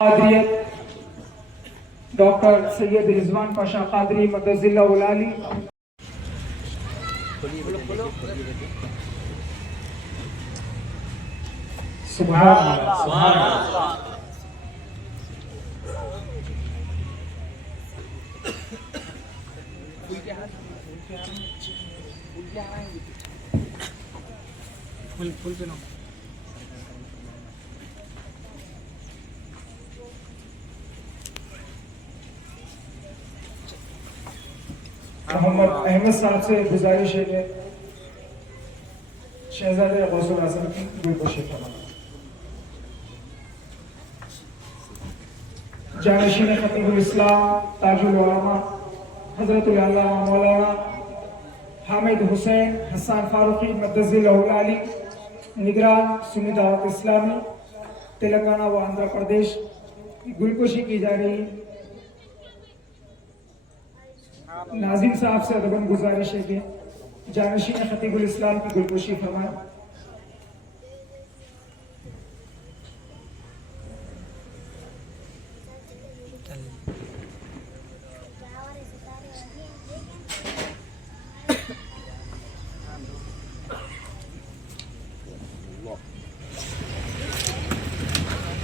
قادریت doctor سید رضوان پاشا قادری مدد اللہ ولالی سبحان اللہ محمد احمد صاحب سے گزارش ہے کہ شہزادے غوث الاعظم کی گلگوشے فرمائیں۔ جانشین خطیب الاسلام تاج العلماء حضرت العلامہ مولانا حامد حسین حسان فاروقی مدد اللہ علی نگران سنی دعوت اسلامی تلنگانہ و آندھرا پردیش گلگوشی کی جا رہی ناظم صاحب سے ادباً گزارش ہے کہ جانشین خطیب الاسلام کی گلگوشی فرمائیں۔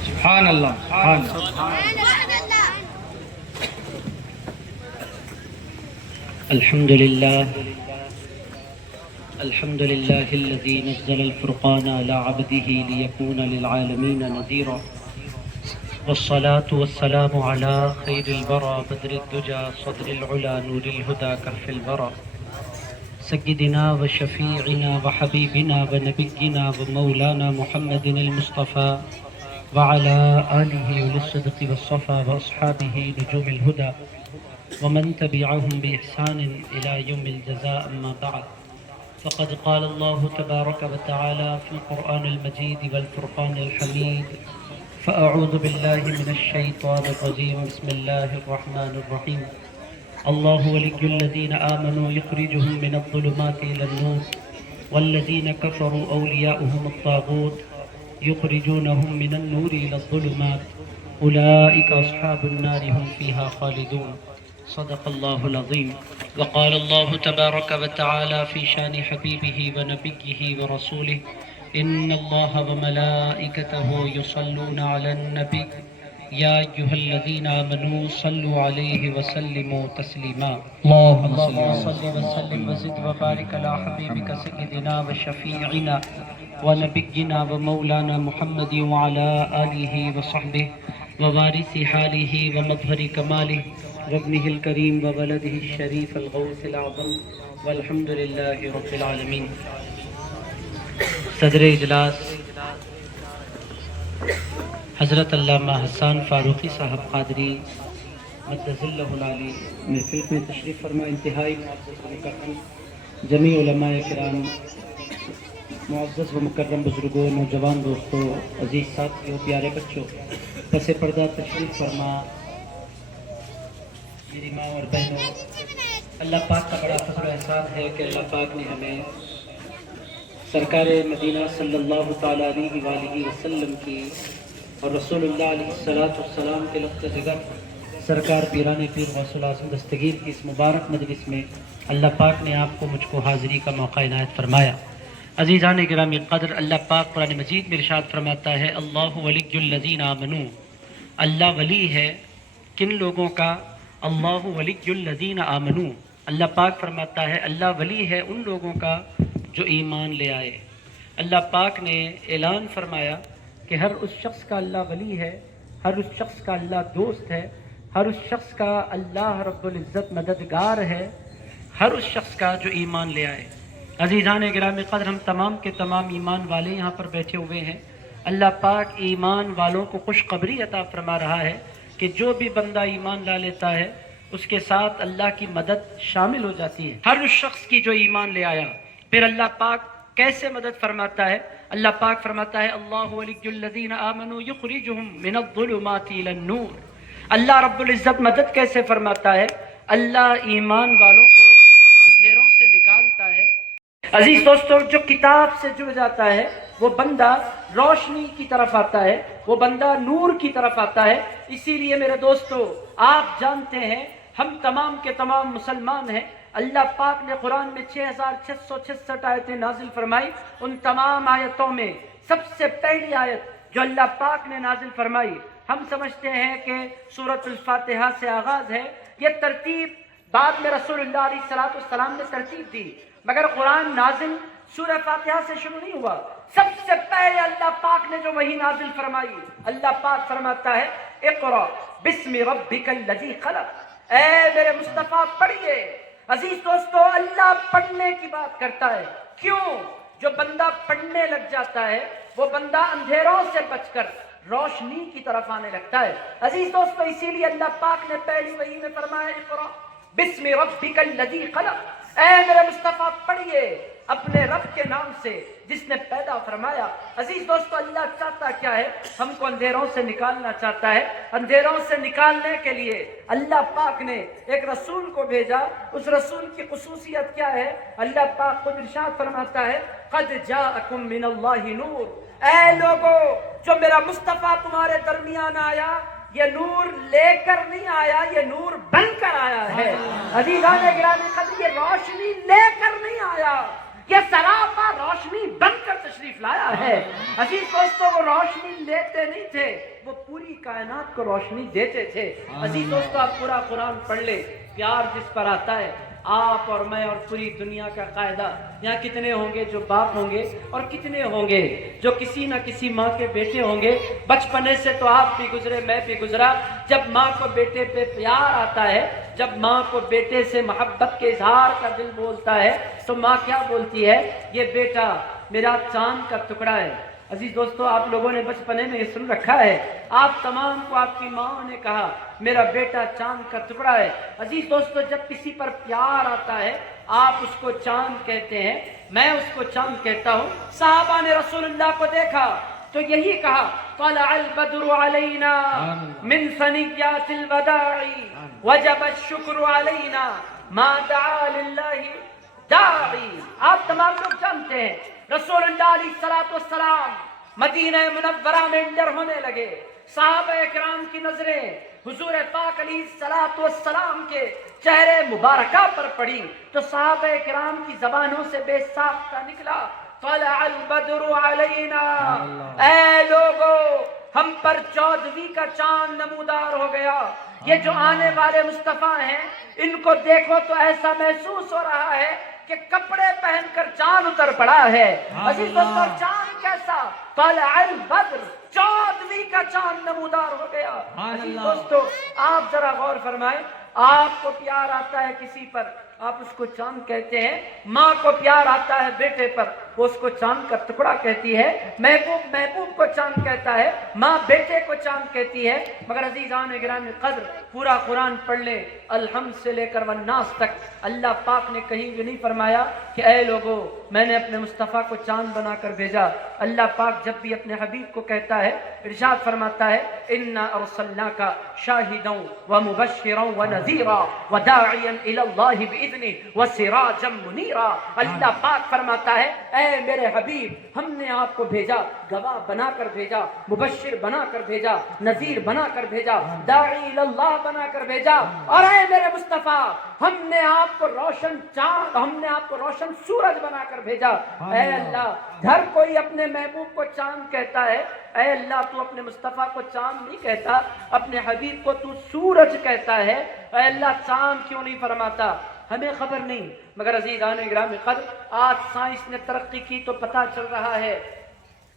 سبحان اللہ الحمد لله الذي نزل الفرقان على عبده ليكون للعالمين نذيرا والصلاة والسلام على خير البرى بدر الدجى صدر العلا نور الهدى كهف البرى سيدنا وشفيعنا وحبيبنا ونبينا ومولانا محمد المصطفى وعلى آله للصدق والصفا وأصحابه نجوم الهدى ومن تبعهم بإحسان إلى يوم الجزاء أما بعد فقد قال الله تبارك وتعالى في القرآن المجيد والفرقان الحميد فأعوذ بالله من الشيطان الرجيم بسم الله الرحمن الرحيم الله ولي الذين آمنوا يخرجهم من الظلمات إلى النور والذين كفروا أولياؤهم الطاغوت يخرجونهم من النور إلى الظلمات أولئك أصحاب النار هم فيها خالدون صدق الله العظيم وقال الله تبارك وتعالى في شان حبيبه ونبيه ورسوله إن الله وملائكته يصلون على النبي يا أيها الذين آمنوا صلوا عليه وسلموا تسليما اللهم صل وسلم وزد وبارك على حبيبك سيدنا وشفيعنا ونبينا ومولانا محمد وعلى آله وصحبه ووارث حاله ومظهر كماله وابنه الكريم وولده الشريف الغوث الأعظم والحمد لله رب العالمين۔ صدر اجلاس حضرت علامہ حسان فاروقی صاحب قادری مدد اللہ علی محفل میں تشریف فرما، انتہائی معزز و مکرم جمیع علماء کرام، معزز و مکرم بزرگوں، نوجوان دوستوں، عزیز ساتھیوں، پیارے بچوں، پس پردہ تشریف فرما میری ماں اور بہنوں، اللہ پاک کا بڑا فضل و احسان ہے کہ اللہ پاک نے ہمیں سرکار مدینہ صلی اللہ تعالیٰ علیہ وآلہ وسلم کی اور رسول اللہ علیہ السلام کے لفظ جگر سرکار پیران پیر غوث الاعظم دستگیر کی اس مبارک مجلس میں اللہ پاک نے آپ کو مجھ کو حاضری کا موقع عنایت فرمایا۔ عزیزان گرامی قدر، اللہ پاک قرآن مجید میں ارشاد فرماتا ہے اللہ ولی الذین آمنوا، اللہ ولی ہے کن لوگوں کا؟ اللہ ولی الذین آمنوا، اللہ پاک فرماتا ہے اللہ ولی ہے ان لوگوں کا جو ایمان لے آئے۔ اللہ پاک نے اعلان فرمایا کہ ہر اس شخص کا اللہ ولی ہے، ہر اس شخص کا اللہ دوست ہے، ہر اس شخص کا اللہ رب العزت مددگار ہے، ہر اس شخص کا جو ایمان لے آئے۔ عزیزان گرامی قدر، ہم تمام کے تمام ایمان والے یہاں پر بیٹھے ہوئے ہیں۔ اللہ پاک ایمان والوں کو خوشخبری عطا فرما رہا ہے کہ جو بھی بندہ ایمان لا لیتا ہے اس کے ساتھ اللہ کی مدد شامل ہو جاتی ہے، ہر اس شخص کی جو ایمان لے آیا۔ پھر اللہ پاک کیسے مدد فرماتا ہے؟ اللہ پاک فرماتا ہے اللہ ولی الذین آمنوا یخرجہم من الظلمات الی النور، اللہ رب العزت مدد کیسے فرماتا ہے؟ اللہ ایمان والوں کو اندھیروں سے نکالتا ہے۔ عزیز دوستوں، جو کتاب سے جڑ جاتا ہے وہ بندہ روشنی کی طرف آتا ہے، وہ بندہ نور کی طرف آتا ہے۔ اسی لیے میرے دوستو، آپ جانتے ہیں ہم تمام کے تمام مسلمان ہیں۔ اللہ پاک نے قرآن میں 6666 آیتیں نازل فرمائی۔ ان تمام آیتوں میں سب سے پہلی آیت جو اللہ پاک نے نازل فرمائی، ہم سمجھتے ہیں کہ سورۃ الفاتحہ سے آغاز ہے۔ یہ ترتیب بعد میں رسول اللہ علیہ السلام نے ترتیب دی، مگر قرآن نازل سورہ فاتحہ سے شروع نہیں ہوا۔ سب سے پہلے اللہ پاک نے جو وحی نازل فرمائی، اللہ پاک فرماتا ہے اقرأ بسم ربک الذی خلق۔ اے میرے مصطفیٰ پڑھیے۔ عزیز دوستو، اللہ پڑھنے کی بات کرتا ہے۔ کیوں؟ جو بندہ پڑھنے لگ جاتا ہے وہ بندہ اندھیروں سے بچ کر روشنی کی طرف آنے لگتا ہے۔ عزیز دوستو، اسی لیے اللہ پاک نے پہلی وحی میں فرمایا اقرأ بسم ربک الذی خلق۔ اے میرے مصطفیٰ پڑھیے اپنے رب کے نام سے جس نے پیدا فرمایا۔ عزیز دوستو، اللہ چاہتا کیا ہے؟ ہم کو اندھیروں سے نکالنا چاہتا ہے۔ اندھیروں سے نکالنے کے لیے اللہ پاک نے ایک رسول کو بھیجا۔ اس رسول کی خصوصیت کیا ہے؟ اللہ پاک خود ارشاد فرماتا ہے قد جاءکم من اللہ نور۔ اے لوگو، جو میرا مصطفیٰ تمہارے درمیان آیا، یہ نور لے کر نہیں آیا، یہ نور بن کر آیا ہے۔ عزیزان گرامی قدر، یہ روشنی لے کر نہیں آیا، یہ سراپا روشنی بن کر تشریف لایا ہے۔ عزیز دوستو، وہ روشنی لیتے نہیں تھے، وہ پوری کائنات کو روشنی دیتے تھے۔ عزیز دوستو، آپ پورا قرآن پڑھ لیں، پیار جس پر آتا ہے، آپ اور میں اور پوری دنیا کا قاعدہ، یہاں کتنے ہوں گے جو باپ ہوں گے اور کتنے ہوں گے جو کسی نہ کسی ماں کے بیٹے ہوں گے۔ بچپنے سے تو آپ بھی گزرے، میں بھی گزرا۔ جب ماں کو بیٹے پہ پیار آتا ہے، جب ماں کو بیٹے سے محبت کے اظہار کا دل بولتا ہے، تو ماں کیا بولتی ہے؟ یہ بیٹا میرا چاند کا ٹکڑا ہے۔ عزیز دوستو، آپ لوگوں نے بچپنے میں یہ سن رکھا ہے، آپ تمام کو آپ کی ماں نے کہا میرا بیٹا چاند کا ٹکڑا ہے۔ عزیز دوستو، جب کسی پر پیار آتا ہے آپ اس کو چاند کہتے ہیں، میں اس کو چاند کہتا ہوں۔ صحابہ نے رسول اللہ کو دیکھا تو یہی کہا طلع البدر علینا من ثنیات الوداع وجب الشکر علینا ما دعا للہ داعی۔ آپ تمام لوگ جانتے ہیں رسول اللہ علیہ السلام مدینہ منورہ میں انٹر ہونے لگے۔ صحابہ اکرام کی نظریں حضور پاک علیہ السلام کے چہرے مبارکہ پر پڑی تو صحابہ اکرام کی زبانوں سے بے ساختہ نکلا طلع البدر علینا۔ اے لوگو، ہم پر 14ویں کا چاند نمودار ہو گیا۔ یہ جو آنے والے مصطفیٰ ہیں، ان کو دیکھو تو ایسا محسوس ہو رہا ہے کہ کپڑے پہن کر چاند اتر پڑا ہے۔ عزیز دوستو، چاند کیسا؟ طلع البدر، 14ویں کا چاند نمودار ہو گیا۔ عزیز دوستو، آپ ذرا غور فرمائیں، آپ کو پیار آتا ہے کسی پر، آپ اس کو چاند کہتے ہیں۔ ماں کو پیار آتا ہے بیٹے پر، وہ اس کو چاند کا ٹکڑا کہتی ہے۔ محبوب کو چاند کہتا ہے، ماں بیٹے کو چاند کہتی ہے۔ مگر عزیزان گرامی قدر، پورا قرآن پڑھ لیں الحمد سے لے کر والناس تک، اللہ پاک نے کہیں بھی نہیں فرمایا کہ اے لوگو میں نے اپنے مصطفیٰ کو چاند بنا کر بھیجا۔ اللہ پاک جب بھی اپنے حبیب کو کہتا ہے ارشاد فرماتا ہے انا ارسلناک شاہدا ومبشرا ونذیرا وداعیا الی اللہ باذنہ وسراجا منیرا۔ اللہ پاک فرماتا ہے اے میرے حبیب، ہم نے آپ کو بھیجا، گواہ بنا کر بھیجا، مبشر بنا کر بھیجا، نذیر بنا کر بھیجا، داعی الی اللہ بنا کر بھیجا، اور اے میرے مصطفیٰ ہم نے آپ کو روشن چاند، ہم نے آپ کو روشن سورج بنا کر بھیجا۔ اے اللہ، ہر کوئی اپنے محبوب کو چاند کہتا ہے، اے اللہ تو اپنے مصطفیٰ کو چاند نہیں کہتا، اپنے حبیب کو تو سورج کہتا ہے۔ اے اللہ، چاند کیوں نہیں فرماتا؟ ہمیں خبر نہیں، مگر عزیزان گرامی قدر، آج سائنس نے ترقی کی تو پتہ چل رہا ہے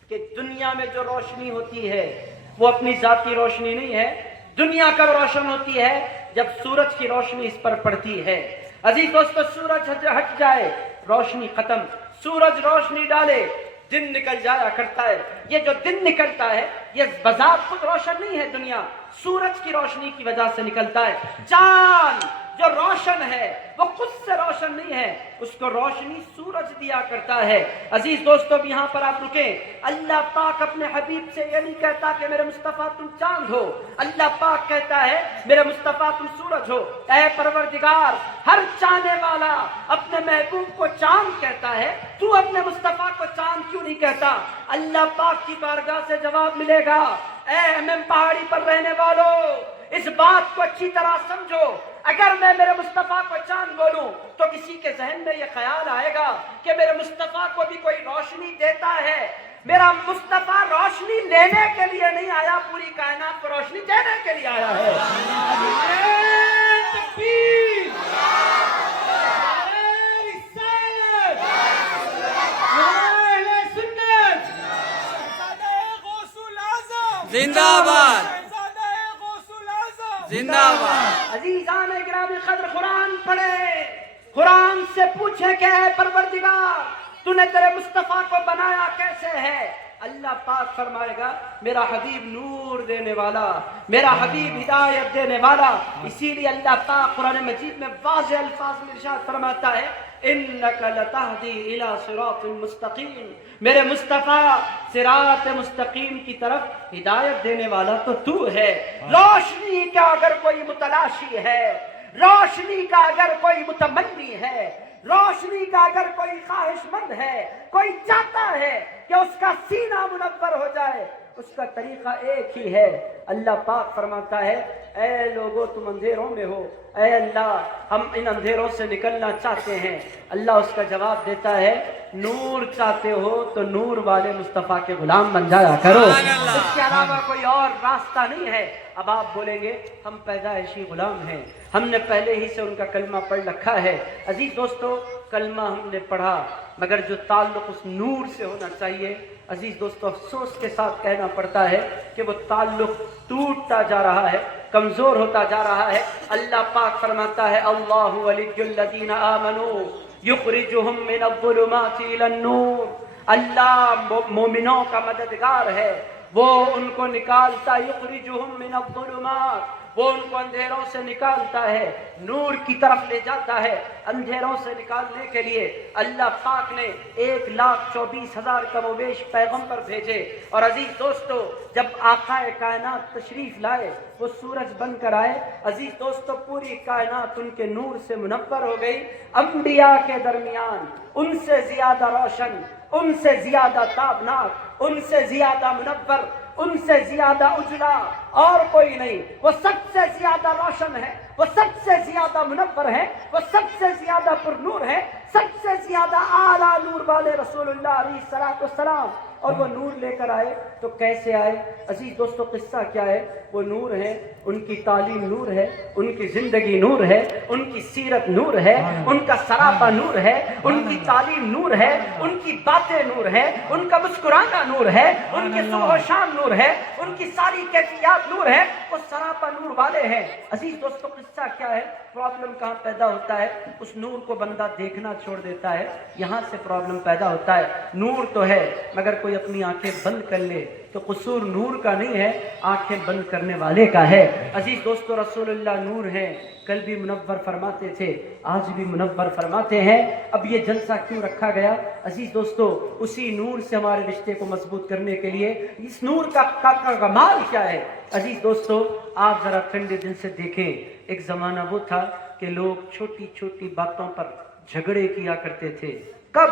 کہ دنیا میں جو روشنی ہوتی ہے وہ اپنی ذاتی روشنی نہیں ہے۔ دنیا کب روشن ہوتی ہے؟ جب سورج کی روشنی اس پر پڑتی ہے۔ عزیز دوستو، سورج ہٹ جائے روشنی ختم، سورج روشنی ڈالے دن نکل جایا کرتا ہے۔ یہ جو دن نکلتا ہے یہ بذات خود روشن نہیں ہے دنیا، سورج کی روشنی کی وجہ سے نکلتا ہے۔ چاند جو روشن ہے وہ خود سے روشن نہیں ہے، اس کو روشنی سورج دیا کرتا ہے۔ عزیز دوستو اب یہاں پر آپ رکیں۔ اللہ پاک اپنے حبیب سے یہ نہیں کہتا کہ میرے مصطفیٰ تم چاند ہو، اللہ پاک کہتا ہے میرے مصطفیٰ تم سورج ہو۔ اے پروردگار، ہر چاہنے والا اپنے محبوب کو چاند کہتا ہے، تو اپنے مصطفیٰ کو چاند کیوں نہیں کہتا؟ اللہ پاک کی بارگاہ سے جواب ملے گا۔ اے ایم پہاڑی پر رہنے والوں، اس بات کو اچھی طرح سمجھو، اگر میں میرے مصطفیٰ کو چاند بولوں تو کسی کے ذہن میں یہ خیال آئے گا کہ میرے مصطفیٰ کو بھی کوئی روشنی دیتا ہے۔ میرا مصطفیٰ روشنی لینے کے لیے نہیں آیا، پوری کائنات کو روشنی دینے کے لیے آیا ہے۔ تکبیر! زندہ باد، زندہ باد۔ عزیزان گرامی قدر، قرآن پڑھے، قرآن سے پوچھے کہ اے پروردگار تو نے تیرے مصطفیٰ کو بنایا کیسے ہے؟ اللہ پاک فرمائے گا میرا حبیب نور دینے والا، میرا حبیب ہدایت دینے والا۔ اسی لیے اللہ پاک قرآن مجید میں واضح الفاظ میں ارشاد فرماتا ہے انک لتہدی الی صراط مستقیم، میرے مصطفیٰ صراط مستقیم کی طرف ہدایت دینے والا تو ہے۔ روشنی کا اگر کوئی متلاشی ہے، روشنی کا اگر کوئی متمنی ہے، روشنی کا اگر کوئی خواہش مند ہے، کوئی چاہتا ہے کہ اس کا سینہ منور ہو جائے، اس کا طریقہ ایک ہی ہے۔ اللہ پاک فرماتا ہے اے لوگو تم اندھیروں میں ہو، اے اللہ ہم ان اندھیروں سے نکلنا چاہتے ہیں۔ اللہ اس کا جواب دیتا ہے نور چاہتے ہو تو نور والے مصطفیٰ کے غلام بن جایا کرو، اس کے علاوہ کوئی اور راستہ نہیں ہے۔ اب آپ بولیں گے ہم پیدائشی غلام ہیں، ہم نے پہلے ہی سے ان کا کلمہ پڑھ رکھا ہے۔ عزیز دوستو، کلمہ ہم نے پڑھا مگر جو تعلق اس نور سے ہونا چاہیے، عزیز دوستو افسوس کے ساتھ کہنا پڑتا ہے کہ وہ تعلق ٹوٹتا جا رہا ہے، کمزور ہوتا جا رہا ہے۔ اللہ پاک فرماتا ہے اللہ ولی الذین آمنوا یخرجہم من الظلمات الی النور، اللہ مومنوں کا مددگار ہے، وہ ان کو نکالتا، یخرجہم من الظلمات، وہ ان کو اندھیروں سے نکالتا ہے، نور کی طرف لے جاتا ہے۔ اندھیروں سے نکالنے کے لیے اللہ پاک نے 1,24,000 کم و بیش پیغمبر بھیجے۔ اور عزیز دوستو جب آقا کائنات تشریف لائے، وہ سورج بن کر آئے، عزیز دوستو پوری کائنات ان کے نور سے منور ہو گئی۔ انبیاء کے درمیان ان سے زیادہ روشن، ان سے زیادہ تابناک، ان سے زیادہ منور، ان سے زیادہ اجلا اور کوئی نہیں۔ وہ سب سے زیادہ روشن ہے، وہ سب سے زیادہ منور ہے، وہ سب سے زیادہ پر نور ہے، سب سے زیادہ اعلیٰ نور والے رسول اللہ علیہ السلام۔ اور وہ نور لے کر آئے تو کیسے آئے؟ عزیز دوستو قصہ کیا ہے؟ وہ نور ہے، ان کی تعلیم نور ہے، ان کی زندگی نور ہے، ان کی سیرت نور ہے، ان کا سراپا نور ہے، ان کی تعلیم نور ہے، ان کی باتیں نور ہے، ان کا مسکرانا نور ہے، ان کی صبح و شام نور ہے، ان کی ساری کیفیات نور ہے، وہ سراپا نور والے ہیں۔ عزیز دوستو قصہ کیا ہے؟ پرابلم کہاں پیدا ہوتا ہے؟ اس نور کو بندہ دیکھنا چھوڑ دیتا ہے، یہاں سے پرابلم پیدا ہوتا ہے۔ نور تو ہے مگر کوئی اپنی آنکھیں بند کر لے تو قصور نور کا نہیں ہے، آنکھیں بند کرنے والے کا ہے۔ عزیز دوستو رسول اللہ نور ہیں، کل بھی منور فرماتے تھے، آج بھی منور فرماتے ہیں۔ اب یہ جلسہ کیوں رکھا گیا؟ عزیز دوستو اسی نور سے ہمارے رشتے کو مضبوط کرنے کے لیے۔ اس نور کا کمال کیا ہے؟ عزیز دوستو آپ ذرا ٹھنڈے دل سے دیکھیں، ایک زمانہ وہ تھا کہ لوگ چھوٹی چھوٹی باتوں پر جھگڑے کیا کرتے تھے۔ کب؟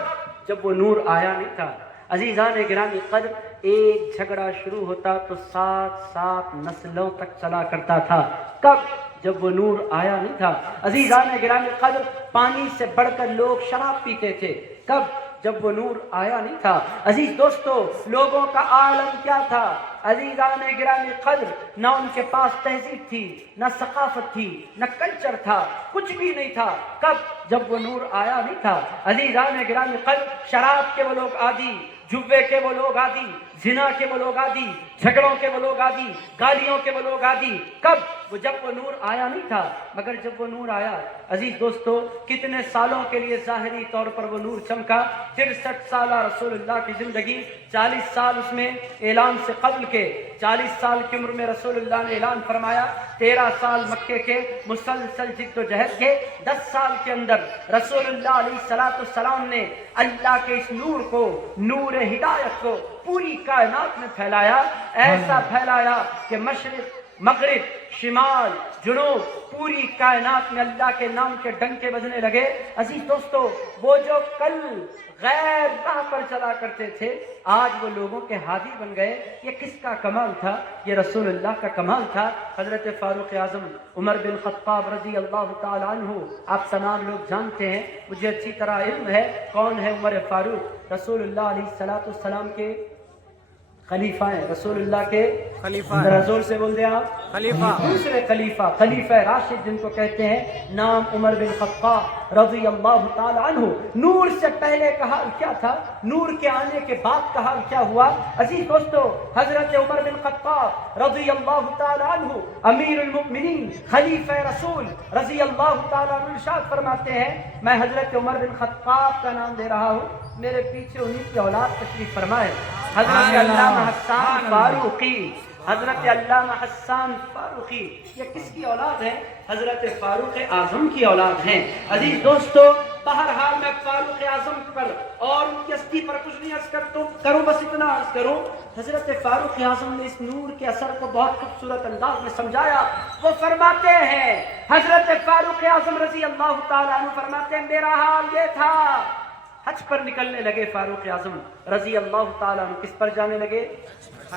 جب وہ نور آیا نہیں تھا۔ عزیزان گرامی قدر، ایک جھگڑا شروع ہوتا تو 7 نسلوں تک چلا کرتا تھا۔ کب؟ جب وہ نور آیا نہیں تھا۔ عزیزان گرامی قدر، پانی سے بڑھ کر لوگ شراب پیتے تھے۔ کب؟ جب وہ نور آیا نہیں تھا۔ عزیز دوستو لوگوں کا عالم کیا تھا؟ عزیزان گرامی قدر، نہ ان کے پاس تہذیب تھی، نہ ثقافت تھی، نہ کلچر تھا، کچھ بھی نہیں تھا۔ کب؟ جب وہ نور آیا نہیں تھا۔ عزیزان گرامی قدر، شراب کے وہ لوگ عادی، جوے کے وہ لوگ عادی، زنا کے وہ لوگ عادی، جھگڑوں کے وہ لوگ عادی، گالیوں کے وہ لوگ عادی. کب؟ جب وہ نور آیا نہیں تھا، مگر جب وہ نور آیا عزیز دوستو کتنے سالوں کے لیے ظاہری طور پر وہ نور چمکا. 63 سالہ رسول اللہ کی زندگی، 40 سال اس میں اعلان سے قبل کے، 40 سال کی عمر میں رسول اللہ نے اعلان فرمایا، 13 سال مکے کے مسلسل جد و جہد کے، 10 سال کے اندر رسول اللہ علیہ السلام نے اللہ کے اس نور کو، نور ہدایت کو پوری کائنات میں پھیلایا. ایسا پھیلایا کہ مشرق، مغرب، شمال، جنوب، پوری کائنات میں اللہ کے نام کے ڈنکے بجنے لگے. عزیز دوستو وہ جو کل غیر راہ پر چلا کرتے تھے آج وہ لوگوں کے ہادی بن گئے. یہ کس کا کمال تھا؟ یہ رسول اللہ کا کمال تھا. حضرت فاروق اعظم عمر بن خطاب رضی اللہ تعالی عنہ، آپ تمام لوگ جانتے ہیں، مجھے اچھی طرح علم ہے کون ہے عمر فاروق. رسول اللہ علیہ السلام کے خلیفہ ہیں، رسول اللہ کے خلیفہ، ذرا زور سے بول دیں آپ، خلیفہ، دوسرے خلیفہ، خلیفہ راشد جن کو کہتے ہیں. نام عمر بن خطاب رضی اللہ تعالی عنہ. نور سے پہلے کا حال کیا تھا، نور کے آنے کے بعد کا حال کیا ہوا؟ عزیز دوستو حضرت عمر بن خطاب رضی اللہ تعالی عنہ امیر المؤمنین خلیفہ رسول رضی اللہ تعالی عنہ ارشاد فرماتے ہیں، میں حضرت عمر بن خطاب کا نام دے رہا ہوں، میرے پیچھے انہی کی اولاد تشریف فرمائے. حضرت علامہ حسان فاروقی، حضرت علامہ حسان فاروقی، یہ کس کی اولاد ہے؟ حضرت فاروق اعظم کی اولاد ہیں. عزیز دوستو بہرحال میں فاروق اعظم پر اور ان کی ہستی پر کچھ نہیں عرض کروں، بس اتنا عرض کروں، حضرت فاروق اعظم نے اس نور کے اثر کو بہت خوبصورت انداز میں سمجھایا. وہ فرماتے ہیں، حضرت فاروق اعظم رضی اللہ تعالیٰ عنہ فرماتے ہیں، میرا حال یہ تھا. حج پر نکلنے لگے فاروق اعظم رضی اللہ تعالیٰ عنہ، کس پر جانے لگے؟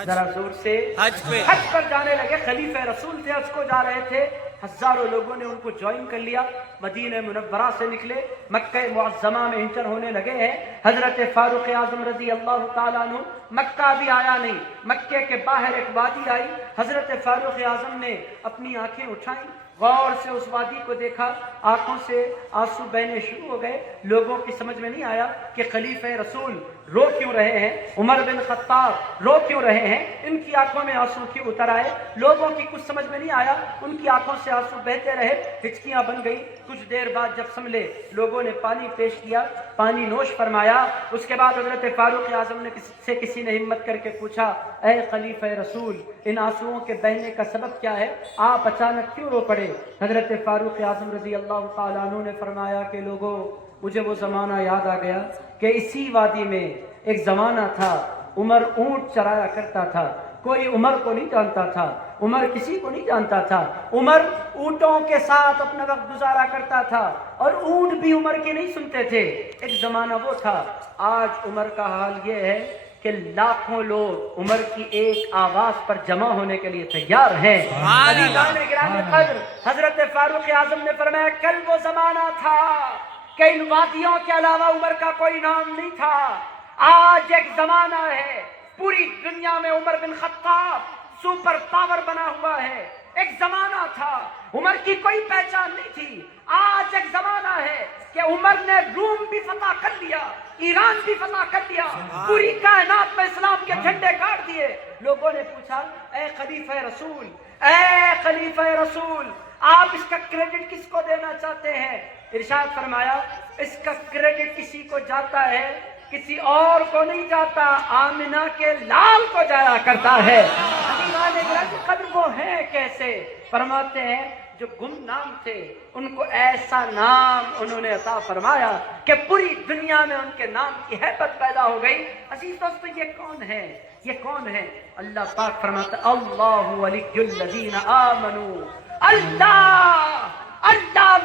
ذرا زور سے، حج پر جانے لگے. خلیفہ رسول تھے، حج کو جا رہے تھے. ہزاروں لوگوں نے ان کو جوائن کر لیا. مدینہ منورہ سے نکلے، مکہ معظمہ میں انٹر ہونے لگے ہیں. حضرت فاروق اعظم رضی اللہ تعالیٰ عنہ مکہ بھی آیا نہیں، مکے کے باہر ایک وادی آئی. حضرت فاروق اعظم نے اپنی آنکھیں اٹھائیں، غور سے اس وادی کو دیکھا، آنکھوں سے آنسو بہنے شروع ہو گئے. لوگوں کی سمجھ میں نہیں آیا کہ خلیفہ رسول رو کیوں رہے ہیں، عمر بن خطاب رو کیوں رہے ہیں، ان کی آنکھوں میں آنسو کیوں اتر آئے. لوگوں کی کچھ سمجھ میں نہیں آیا، ان کی آنکھوں سے آنسو بہتے رہے، ہچکیاں بن گئی. کچھ دیر بعد جب سنبھلے، لوگوں نے پانی پیش کیا، پانی نوش فرمایا. اس کے بعد حضرت فاروق اعظم نے کسی نے ہمت کر کے پوچھا، اے خلیفہ رسول ان آنسوؤں کے بہنے کا سبب کیا ہے، آپ اچانک کیوں رو پڑے؟ حضرت فاروق اعظم رضی اللہ تعالیٰ عنہ نے فرمایا کہ لوگوں مجھے وہ زمانہ یاد آ گیا کہ اسی وادی میں ایک زمانہ تھا، عمر اونٹ چرایا کرتا تھا. کوئی عمر کو نہیں جانتا تھا، عمر کسی کو نہیں جانتا تھا. عمر اونٹوں کے ساتھ اپنا وقت گزارا کرتا تھا اور اونٹ بھی عمر کی نہیں سنتے تھے. ایک زمانہ وہ تھا. آج عمر کا حال یہ ہے کہ لاکھوں لوگ عمر کی ایک آواز پر جمع ہونے کے لیے تیار ہیں. عزیزان گرامی قدر، حضرت فاروق اعظم نے فرمایا کل وہ زمانہ تھا کہ ان وادیوں کے علاوہ عمر کا کوئی نام نہیں تھا. آج ایک زمانہ ہے، پوری دنیا میں عمر بن خطاب سپر پاور بنا ہوا ہے. ایک زمانہ تھا عمر کی کوئی پہچان نہیں تھی. آج ایک زمانہ ہے کہ عمر نے روم بھی فتح کر لیا، ایران بھی فتح کر لیا، پوری کائنات میں اسلام کے جھنڈے گاڑ دیے. لوگوں نے پوچھا، اے خلیفہ رسول، اے خلیفہ رسول، آپ اس کا کریڈٹ کس کو دینا چاہتے ہیں؟ ارشاد فرمایا، اس کا کریڈٹ کسی کو جاتا ہے، کسی اور کو نہیں جاتا، آمنہ کے لال کو جایا کرتا ہے. قدر وہ ہیں کیسے؟ فرماتے ہیں جو گمنام تھے ان کو ایسا نام انہوں نے عطا فرمایا کہ پوری دنیا میں ان کے نام کی ہیبت پیدا ہو گئی. عزیز دوستو یہ کون ہے؟ یہ کون ہے؟ اللہ پاک فرماتا ہے اللہ ولی الذین آمنوا، اللہ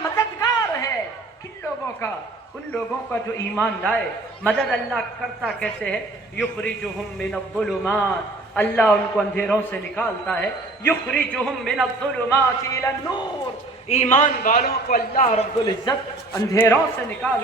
مددگار ہے کن لوگوں کا؟ ان لوگوں کا جو ایمان لائے. مدد اللہ کرتا کیسے ہے؟ یخرجہم من الظلمات، اللہ ان کو اندھیروں سے نکالتا ہے. یخرجہم من الظلمات الی النور، ایمان والوں کو اللہ رب العزت اندھیروں سے نکال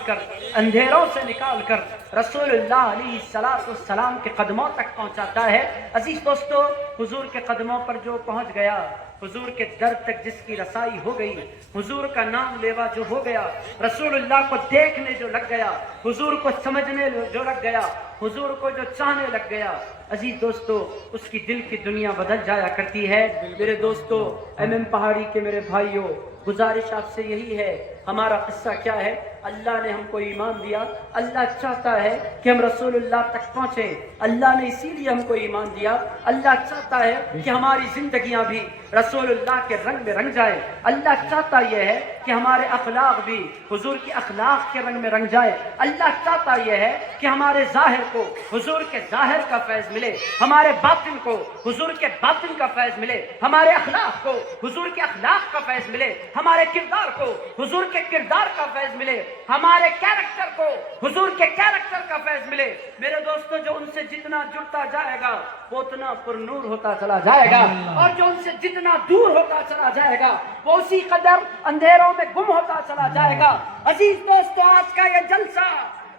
کر رسول اللہ علیہ السلام کے قدموں تک پہنچاتا ہے. عزیز دوستو حضور کے قدموں پر جو پہنچ گیا، حضور کے در تک جس کی رسائی ہو گئی، حضور کا نام لیوا جو ہو گیا، رسول اللہ کو دیکھنے جو لگ گیا، حضور کو سمجھنے جو لگ گیا، حضور کو جو چاہنے لگ گیا، عزیز دوستو اس کی دل کی دنیا بدل جایا کرتی ہے. میرے دوستو ایم ایم پہاڑی کے میرے بھائیوں گزارش آپ سے یہی ہے. ہمارا قصہ کیا ہے؟ اللہ نے ہم کو ایمان دیا. اللہ چاہتا ہے کہ ہم رسول اللہ تک پہنچیں. اللہ نے اسی لیے ہم کو ایمان دیا. اللہ چاہتا ہے کہ ہماری زندگیاں بھی رسول اللہ کے رنگ میں رنگ جائے. اللہ چاہتا یہ ہے کہ ہمارے اخلاق بھی حضور کے اخلاق کے رنگ میں رنگ جائے. اللہ چاہتا یہ ہے کہ ہمارے ظاہر کو حضور کے ظاہر کا فیض ملے, ہمارے باطن کو حضور کے باطن کا فیض ملے, ہمارے اخلاق کو حضور کے اخلاق کا فیض ملے, ہمارے کردار کو حضور کے کردار کا فیض ملے, ہمارے کیریکٹر کو حضور کے کیریکٹر کا فیض ملے. میرے دوستو جو ان سے جتنا جڑتا جائے گا وہ اتنا پر نور ہوتا چلا جائے گا, اور جو ان سے جتنا دور ہوتا چلا جائے گا وہ اسی قدر اندھیروں میں گم ہوتا چلا جائے گا. عزیز دوستو آج کا یہ جلسہ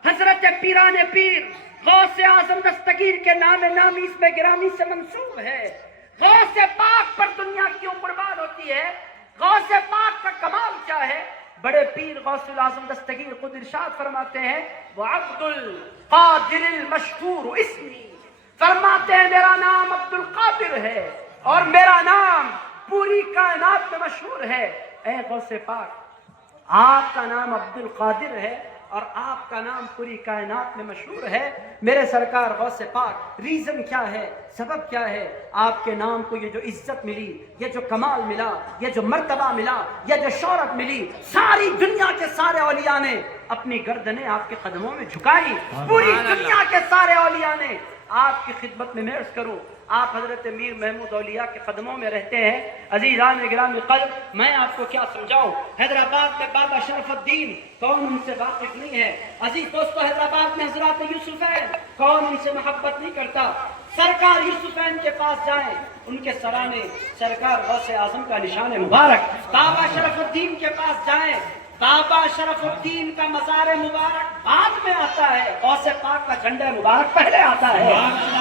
حضرت پیران پیر غوث اعظم دستگیر کے نام نامی اس میں گرامی سے منسوب ہے. غوث پاک پر دنیا کیوں قربان ہوتی ہے؟ غوث پاک کا کمال کیا ہے؟ بڑے پیر غوث الاعظم دستگیر خود ارشاد فرماتے ہیں وہ عبد القادر المشکور اسمی, فرماتے ہیں میرا نام عبد القادر ہے اور میرا نام پوری کائنات میں مشہور ہے. اے غوث پاک آپ کا نام عبد القادر ہے اور آپ کا نام پوری کائنات میں مشہور ہے. میرے سرکار غوث پاک ریزن کیا ہے, سبب کیا ہے آپ کے نام کو یہ جو عزت ملی, یہ جو کمال ملا, یہ جو مرتبہ ملا, یہ جو شہرت ملی؟ ساری دنیا کے سارے اولیاء نے اپنی گردنیں آپ کے قدموں میں جھکائی. پوری دنیا کے سارے اولیاء نے آپ کی خدمت میں عرض کروں آپ حضرت میر محمود اولیاء کے قدموں میں رہتے ہیں. عزیزان گرامی قلب میں آپ کو کیا سمجھاؤں. حیدرآباد میں بابا شرف الدین کون ان سے واقف نہیں ہے؟ عزیز دوستو حیدرآباد میں حضرات یوسفین کون ان سے محبت نہیں کرتا؟ سرکار یوسفین کے پاس جائیں, ان کے سرانے سرکار غوث اعظم کا نشان مبارک. بابا شرف الدین کے پاس جائیں, بابا شرف الدین کا مزار مبارک بعد میں آتا ہے, غوث پاک کا جھنڈا مبارک پہلے آتا ہے.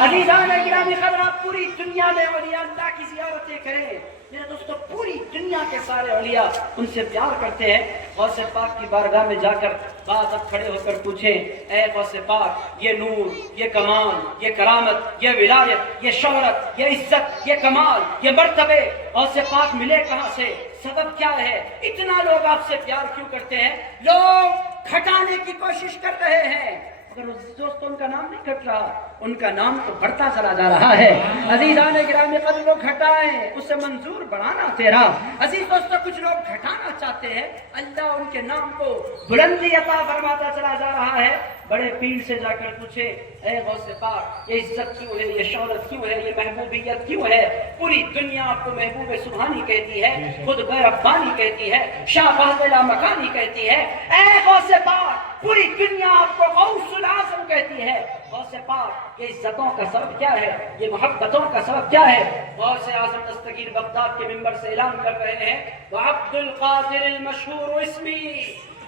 عزیزان گرامی قدر آپ پوری دنیا میں اولیاء اللہ کی زیارتیں کریں. میرے دوستو پوری دنیا کے سارے اولیاء ان سے پیار کرتے ہیں. غوث پاک کی بارگاہ میں جا کر بعض اب کھڑے ہو کر پوچھیں اے غوث پاک یہ نور, یہ کمال, یہ کرامت, یہ ولایت, یہ شہرت, یہ عزت, یہ کمال, یہ مرتبے غوث پاک ملے کہاں سے؟ سبب کیا ہے؟ اتنا لوگ آپ سے پیار کیوں کرتے ہیں؟ لوگ گھٹانے کی کوشش کر رہے ہیں. اگر دوستوں ان کا نام نہیں گھٹ رہا, ان کا نام تو بڑھتا چلا جا رہا ہے. عزیزان گرامی قدر لوگ گھٹائیں اسے منظور بڑھانا تیرا. عزیز دوستو کچھ لوگ گھٹانا چاہتے ہیں, اللہ ان کے نام کو بلندی عطا فرماتا چلا جا رہا ہے. بڑے پیر سے جا کر پوچھے اے غوث پاک یہ عزت کیوں ہے, یہ شہرت کیوں ہے, یہ محبوبیت کیوں ہے؟ پوری دنیا آپ کو محبوب سبحانی کہتی ہے, خود غیر ربانی کہتی ہے, شاہ فاضلہ مکانی کہتی ہے. اے غوث پاک پوری دنیا آپ کو غوث الاعظم کہتی ہے. غوث پاک یہ عزتوں کا سبب کیا ہے, یہ محبتوں کا سبب کیا ہے؟ غوث اعظم دستگیر بغداد کے منبر سے اعلان کر رہے ہیں وعبد القادر المشہور اسمی,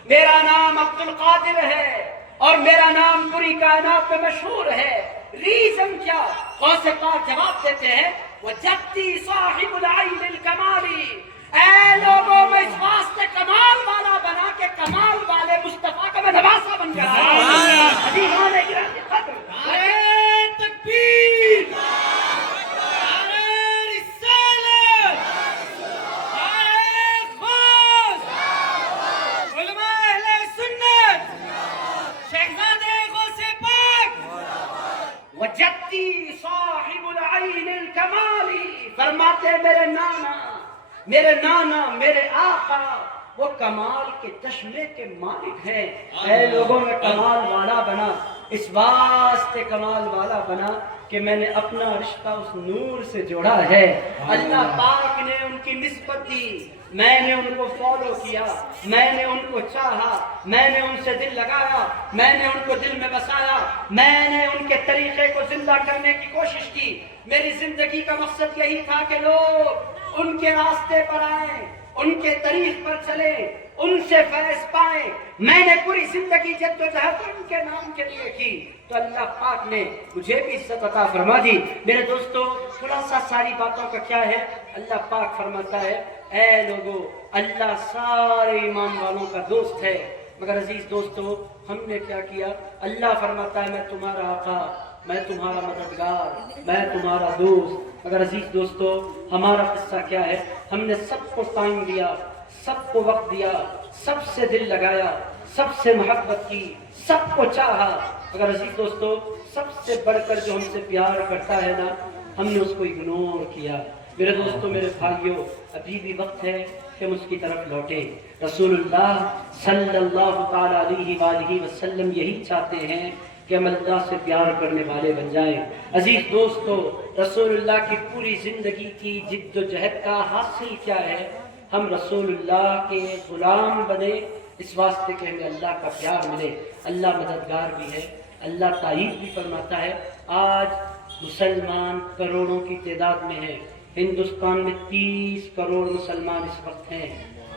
میرا نام عبد القادر ہے اور میرا نام پوری کائنات میں مشہور ہے. ریزن کیا؟ غوث پاک جواب دیتے ہیں وجدتی صاحب العین الکمالی, اے لوگوں میں اس واسطے کمال والا بنا کے کمال والے مصطفیٰ کا میں نواسا بن گیا. عزیزان گرامی قدر نعرہ تکبیر, نعرہ رسالت, نعرہ غوث, علماء اہل سنت, شہزادے غوث پاک, وجدتی صاحب العین الکمالی, فرماتے ہیں میرے نانا میرے آقا وہ کمال کے چشمے کے مالک ہیں. اے لوگوں میں کمال والا بنا, اس واسطے کمال والا بنا کہ میں نے اپنا رشتہ اس نور سے جوڑا ہے. اللہ پاک نے ان کی نسبت دی, میں نے ان کو فالو کیا, میں نے ان کو چاہا, میں نے ان سے دل لگایا, میں نے ان کو دل میں بسایا, میں نے ان کے طریقے کو زندہ کرنے کی کوشش کی. میری زندگی کا مقصد یہی تھا کہ لوگ ان کے راستے پر آئیں, ان کے طریق پر چلیں, ان سے فیض پائیں. میں نے پوری زندگی جدوجہد ان کے نام کے لیے کی تو اللہ پاک نے مجھے بھی عزت عطا فرما دی. میرے دوستو خلاصہ ساری باتوں کا کیا ہے؟ اللہ پاک فرماتا ہے اے لوگو اللہ سارے ایمان والوں کا دوست ہے. مگر عزیز دوستو ہم نے کیا کیا؟ اللہ فرماتا ہے میں تمہارا آقا میں تمہارا مددگار، میں تمہارا دوست۔ مگر عزیز دوستو، ہمارا قصہ کیا ہے؟ ہم نے سب کو ٹائم دیا، سب کو وقت دیا، سب سے دل لگایا، سب سے محبت کی، سب کو چاہا، مگر عزیز دوستو سب سے بڑھ کر جو ہم سے پیار کرتا ہے نا، ہم نے اس کو اگنور کیا۔ میرے دوستو، میرے بھائیوں، ابھی بھی وقت ہے کہ ہم اس کی طرف لوٹیں۔ رسول اللہ صلی اللہ تعالی علیہ وآلہ وسلم یہی چاہتے ہیں کہ ہم اللہ سے پیار کرنے والے بن جائیں۔ عزیز دوستو، رسول اللہ کی پوری زندگی کی جد و جہد کا حاصل کیا ہے؟ ہم رسول اللہ کے غلام بنے، اس واسطے کہ ہمیں اللہ کا پیار ملے۔ اللہ مددگار بھی ہے، اللہ تائید بھی فرماتا ہے۔ آج مسلمان کروڑوں کی تعداد میں ہیں، ہندوستان میں 30 کروڑ مسلمان اس وقت ہیں،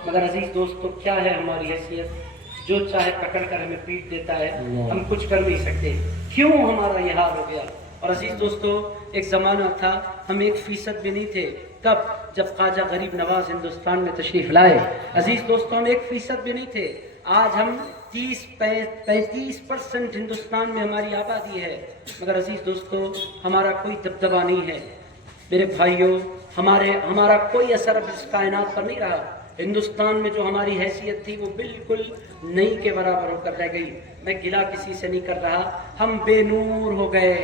مگر عزیز دوستو کیا ہے ہماری حیثیت؟ جو چاہے پکڑ کر ہمیں پیٹ دیتا ہے، ہم کچھ کر نہیں سکتے۔ کیوں ہمارا یہ حال ہو گیا؟ اور عزیز دوستو، ایک زمانہ تھا ہم 1% بھی نہیں تھے۔ کب؟ جب خواجہ غریب نواز ہندوستان میں تشریف لائے۔ عزیز دوستو، ہم 1% بھی نہیں تھے۔ آج ہم 30-35% ہندوستان میں ہماری آبادی ہے، مگر عزیز دوستو ہمارا کوئی دبدبہ نہیں ہے۔ میرے بھائیوں، ہمارا کوئی اثر اب اس کائنات پر نہیں رہا۔ ہندوستان میں جو ہماری حیثیت تھی وہ بالکل نہیں کے برابر ہو کر رہ گئی۔ میں گلہ کسی سے نہیں کر رہا، ہم بے نور ہو گئے،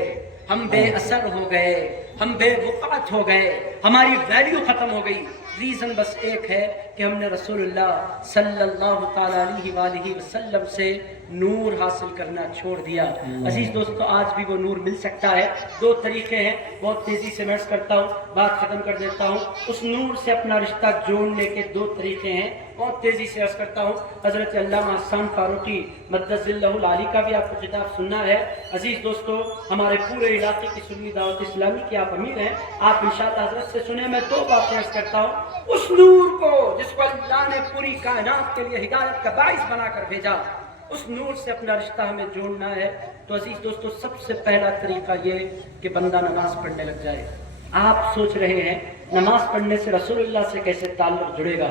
ہم بے اثر ہو گئے، ہم بے وقعت ہو گئے، ہماری ویلیو ختم ہو گئی۔ ریزن بس ایک ہے کہ ہم نے رسول اللہ صلی اللہ تعالی علیہ وآلہ وسلم سے نور حاصل کرنا چھوڑ دیا۔ عزیز دوستو، آج بھی وہ نور مل سکتا ہے۔ 2 طریقے ہیں، بہت تیزی سے مرض کرتا ہوں، بات ختم کر دیتا ہوں۔ اس نور سے اپنا رشتہ جوڑنے کے 2 طریقے ہیں، بہت تیزی سے عرض کرتا ہوں۔ حضرت علامہ حسان فاروقی مدث اللہ العالی کا بھی آپ کو خطاب سننا ہے۔ عزیز دوستو، ہمارے پورے علاقے کی سنی دعوت اسلامی کی آپ امیر ہیں، آپ انشاءاللہ حضرت سے سنیں۔ میں 2 باتیں عرض کرتا ہوں۔ اس نور کو جس کو اللہ نے پوری کائنات کے لیے ہدایت کا باعث بنا کر بھیجا، اس نور سے اپنا رشتہ ہمیں جوڑنا ہے۔ تو عزیز دوستو، سب سے پہلا طریقہ یہ کہ بندہ نماز پڑھنے لگ جائے۔ آپ سوچ رہے ہیں نماز پڑھنے سے رسول اللہ سے کیسے تعلق جڑے گا؟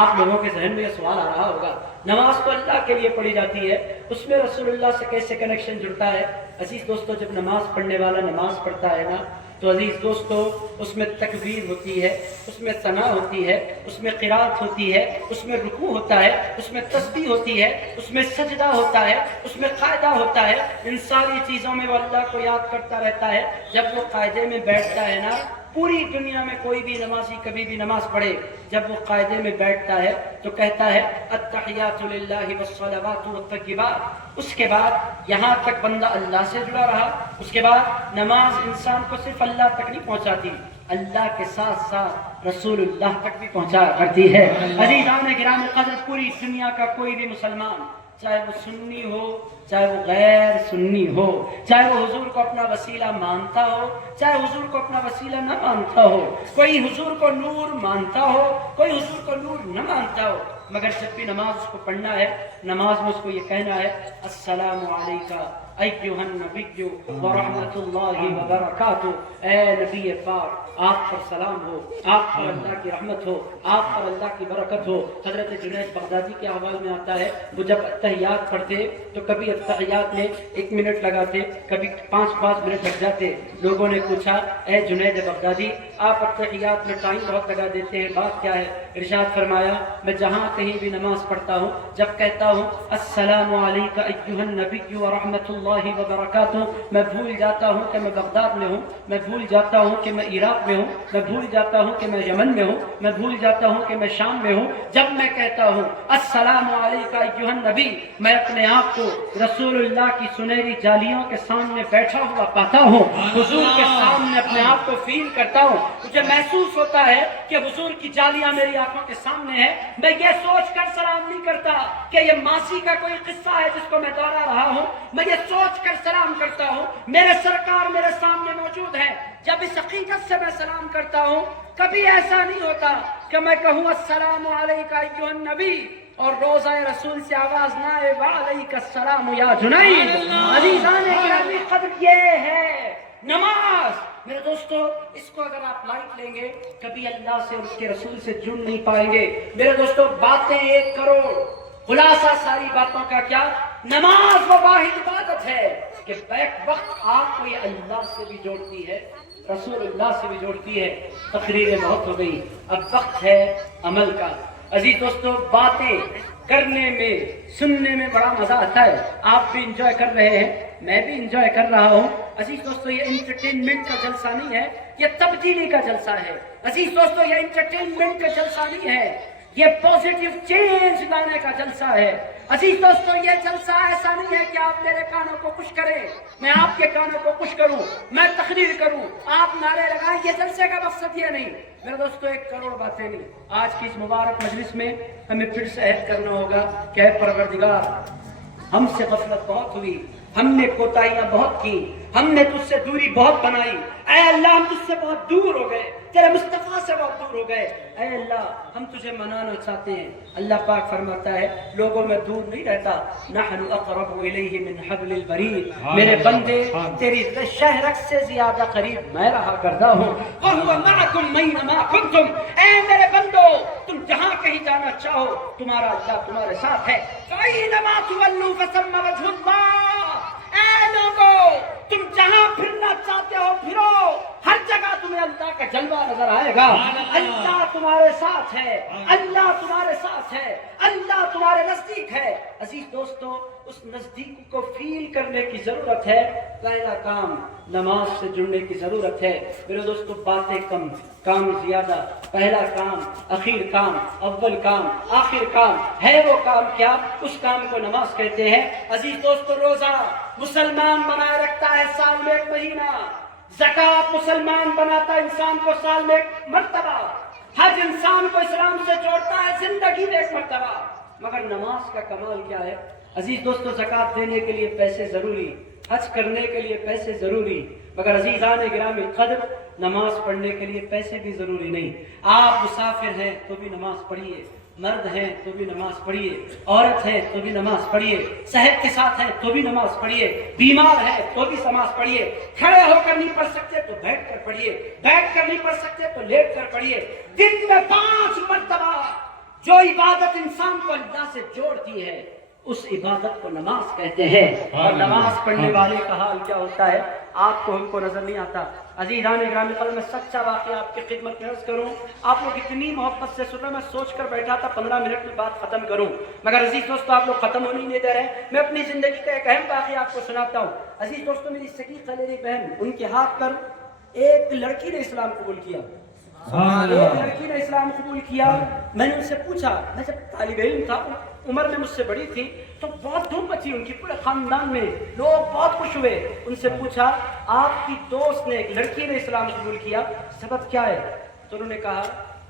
آپ لوگوں کے ذہن میں یہ سوال آ رہا ہوگا، نماز تو اللہ کے لیے پڑھی جاتی ہے، اس میں رسول اللہ سے کیسے کنیکشن جڑتا ہے؟ عزیز دوستو، جب نماز پڑھنے والا نماز پڑھتا ہے نا، تو عزیز دوستو اس میں تکبیر ہوتی ہے، اس میں ثنا ہوتی ہے، اس میں قرات ہوتی ہے، اس میں رکوع ہوتا ہے، اس میں تسبیح ہوتی ہے، اس میں سجدہ ہوتا ہے، اس میں قاعدہ ہوتا ہے۔ ان ساری چیزوں میں وہ اللہ کو یاد کرتا رہتا ہے۔ جب وہ قاعدے میں بیٹھتا ہے نا، پوری دنیا میں کوئی بھی نمازی کبھی بھی نماز پڑھے، جب وہ قاعدے میں بیٹھتا ہے تو کہتا ہے التحیات للہ والصلوات والطیبات۔ اس کے بعد یہاں تک بندہ اللہ سے جڑا رہا۔ اس کے بعد نماز انسان کو صرف اللہ تک نہیں پہنچاتی، اللہ کے ساتھ ساتھ رسول اللہ تک بھی پہنچا کرتی ہے۔ عزیزان گرامی قدر، پوری دنیا کا کوئی بھی مسلمان، چاہے وہ سنی ہو چاہے وہ غیر سنی ہو، چاہے وہ حضور کو اپنا وسیلہ مانتا ہو چاہے حضور کو اپنا وسیلہ نہ مانتا ہو، کوئی حضور کو نور مانتا ہو کوئی حضور کو نور نہ مانتا ہو، مگر جب بھی نماز اس کو پڑھنا ہے، نماز میں اس کو یہ کہنا ہے السلام علیکہ ایھا النبی ورحمۃ اللہ وبرکاتہ۔ اے نبی پاک، آپ پر سلام ہو، آپ پر اللہ کی رحمت ہو، آپ پر اللہ کی برکت ہو۔ حضرت جنید بغدادی کے حوالے میں آتا ہے، وہ جب اتحیات پڑھتے تو کبھی اتحیات میں 1 منٹ لگاتے، کبھی 5 منٹ لگ جاتے۔ لوگوں نے پوچھا اے جنید بغدادی، آپ اتحیات میں ٹائم بہت لگا دیتے ہیں، بات کیا ہے؟ ارشاد فرمایا، میں جہاں کہیں بھی نماز پڑھتا ہوں، جب کہتا ہوں السلام علیکہ ایھا النبی ورحمۃ اللہ وبرکاتہ، میں بھول جاتا ہوں کہ میں بغداد میں ہوں، میں بھول جاتا ہوں کہ میں عراق میں ہوں، میں بھول جاتا ہوں کہ میں یمن میں ہوں، میں بھول جاتا ہوں کہ میں شام میں ہوں۔ جب میں کہتا ہوں السلام علیکہ ایھا النبی، میں اپنے آپ کو رسول اللہ کی سنہری جالیوں کے سامنے بیٹھا ہوا پاتا ہوں، حضور کے سامنے اپنے آپ کو فیل کرتا ہوں، مجھے محسوس ہوتا ہے کہ حضور کی جالیاں میری آنکھوں کے سامنے ہیں۔ میں یہ سوچ کر سلام نہیں کرتا کہ یہ ماسی کا کوئی قصہ ہے جس کو میں دوہرا رہا ہوں، میں یہ سوچ کر سلام کرتا ہوں میرے سرکار میرے سامنے موجود ہے۔ جب اس حقیقت سے میں سلام کرتا ہوں، کبھی ایسا نہیں ہوتا کہ میں کہوں السلام علیکہ ایھا النبی اور روزہ رسول سے آواز نہ آئے وعلیکہ السلام یا جنید۔ عزیزان گرامی قدر، یہ ہے نماز۔ میرے دوستو، اس کو اگر آپ لائٹ لیں گے، کبھی اللہ سے اور اس کے رسول سے جڑ نہیں پائیں گے۔ میرے دوستو، باتیں 1 کروڑ، خلاصہ ساری باتوں کا کیا؟ نماز وہ واحد عبادت ہے کہ کہ بیک وقت آپ کو یہ اللہ سے بھی جوڑتی ہے، رسول اللہ سے بھی جوڑتی ہے۔ تقریریں بہت ہو گئی، اب وقت ہے عمل کا۔ عزیز دوستو، باتیں کرنے میں سننے میں بڑا مزہ آتا ہے، آپ بھی انجوائے کر رہے ہیں، میں بھی انجوائے کر رہا ہوں۔ عزیز دوستو، یہ انٹرٹینمنٹ کا جلسہ نہیں ہے، یہ تبدیلی کا جلسہ ہے۔ عزیز دوستو، یہ انٹرٹینمنٹ کا جلسہ نہیں ہے، یہ پازیٹیو چینج لانے کا جلسہ ہے۔ عزیز دوستو، یہ جلسہ ایسا نہیں ہے کہ آپ میرے کانوں کو خوش کریں، میں آپ کے کانوں کو خوش کروں، میں تقریر کروں، آپ نعرے لگائیں، یہ جلسے کا مقصد یہ نہیں۔ میرے دوستو، 1 کروڑ باتیں نہیں، آج کی اس مبارک مجلس میں ہمیں پھر سے عہد کرنا ہوگا کہ اے پروردگار، ہم سے غفلت بہت ہوئی، ہم نے کوتاہیاں بہت کی، ہم نے تجھ سے دوری بہت بنائی۔ اے اللہ، ہم تجھ سے بہت دور ہو گئے، تیرے مصطفیٰ سے بہت دور ہو گئے۔ اے اللہ، ہم تجھے منانا چاہتے ہیں۔ اللہ پاک فرماتا ہے، لوگوں میں دور نہیں رہتا، نحن اقرب الیہ من حبل الورید، میرے بندے تیری شہرک سے زیادہ قریب میں رہا کرتا ہوں۔ وَهُوَ مَعَكُمْ أَيْنَمَا كُنتُمْ، اے میرے بندو، تم جہاں کہیں جانا چاہو تمہارا اللہ تمہارے ساتھ ہے۔ فَأَيْنَمَا تُوَلُّوا فَثَمَّ وَجْهُ اللَّهِ، اے لوگو، تم جہاں پھرنا چاہتے ہو پھرو، ہر جگہ تمہیں اللہ کا جلوہ نظر آئے گا۔ اللہ تمہارے ساتھ ہے، اللہ تمہارے ساتھ ہے، اللہ تمہارے نزدیک ہے۔ عزیز دوستو، اس نزدیک کو فیل کرنے کی ضرورت ہے۔ پہلا کام نماز سے جڑنے کی ضرورت ہے۔ میرے دوستو، باتیں کم، کام زیادہ۔ پہلا کام، اخیر کام، اول کام، آخر کام ہے۔ وہ کام کیا؟ اس کام کو نماز کہتے ہیں۔ عزیز دوستو، روزہ مسلمان بنائے رکھتا ہے سال میں 1 مہینہ، زکوٰۃ مسلمان بناتا ہے انسان کو سال میں 1 مرتبہ، حج انسان کو اسلام سے جوڑتا ہے زندگی میں 1 مرتبہ۔ مگر نماز کا کمال کیا ہے؟ عزیز دوستو، زکوٰۃ دینے کے لیے پیسے ضروری، حج کرنے کے لیے پیسے ضروری، مگر عزیزان گرامی قدر، نماز پڑھنے کے لیے پیسے بھی ضروری نہیں۔ آپ مسافر ہیں تو بھی نماز پڑھیے، مرد ہیں تو بھی نماز پڑھیے، عورت ہے تو بھی نماز پڑھیے، صحت کے ساتھ ہے تو بھی نماز پڑھیے، بیمار ہے تو بھی نماز پڑھیے، کھڑے ہو کر نہیں پڑھ سکتے تو بیٹھ کر پڑھیے، بیٹھ کر نہیں پڑھ سکتے تو لیٹ کر پڑھیے۔ دن میں 5 مرتبہ جو عبادت انسان کو اللہ سے جوڑتی ہے، اس عبادت کو نماز کہتے ہیں۔ اور نماز پڑھنے والے کا حال کیا ہوتا ہے، آپ کو ہم کو نظر نہیں آتا۔ عزیزان گرامی قدر، میں سچا واقعہ آپ کی خدمت میں عرض کروں، آپ لوگ اتنی محبت سے سن رہے ہیں، میں سوچ کر بیٹھا تھا 15 منٹ میں بات ختم کروں، مگر عزیز دوستو آپ لوگ ختم ہونے نہیں دے رہے۔ میں اپنی زندگی کا ایک اہم واقعہ آپ کو سناتا ہوں۔ عزیز دوستو، میری سگی خلیری بہن، ان کے ہاتھ پر ایک لڑکی نے اسلام قبول کیا، ایک لڑکی نے اسلام قبول کیا۔ میں نے ان سے پوچھا، میں جب طالب علم تھا، عمر میں مجھ سے بڑی تھی، تو بہت دھوم مچی ان کی، پورے خاندان میں لوگ بہت خوش ہوئے۔ ان سے پوچھا، آپ کی دوست نے، ایک لڑکی نے اسلام قبول کیا، سبب کیا ہے؟ تو انہوں نے کہا،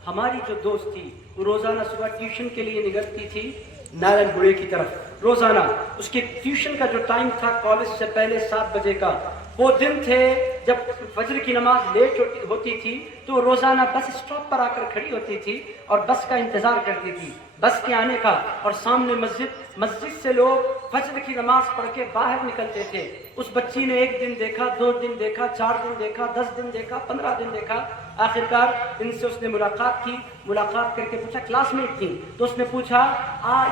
ہماری جو دوست تھی وہ روزانہ صبح ٹیوشن کے لیے نکلتی تھی نارائن گڑے کی طرف، روزانہ اس کے ٹیوشن کا جو ٹائم تھا کالج سے پہلے 7 بجے کا، وہ دن تھے جب فجر کی نماز لیٹ ہوتی تھی، تو روزانہ بس اسٹاپ پر آ کر کھڑی ہوتی تھی اور بس کا انتظار کرتی تھی، بس کے آنے کا۔ اور سامنے مسجد سے لوگ فجر کی نماز پڑھ کے باہر نکلتے تھے۔ اس بچی نے 1 دن دیکھا، 2 دن دیکھا، 4 دن دیکھا، 10 دن دیکھا، 15 دن دیکھا۔ آخرکار ان سے اس نے ملاقات کی، ملاقات کر کے پوچھا، کلاس میٹ تھی، تو اس نے پوچھا،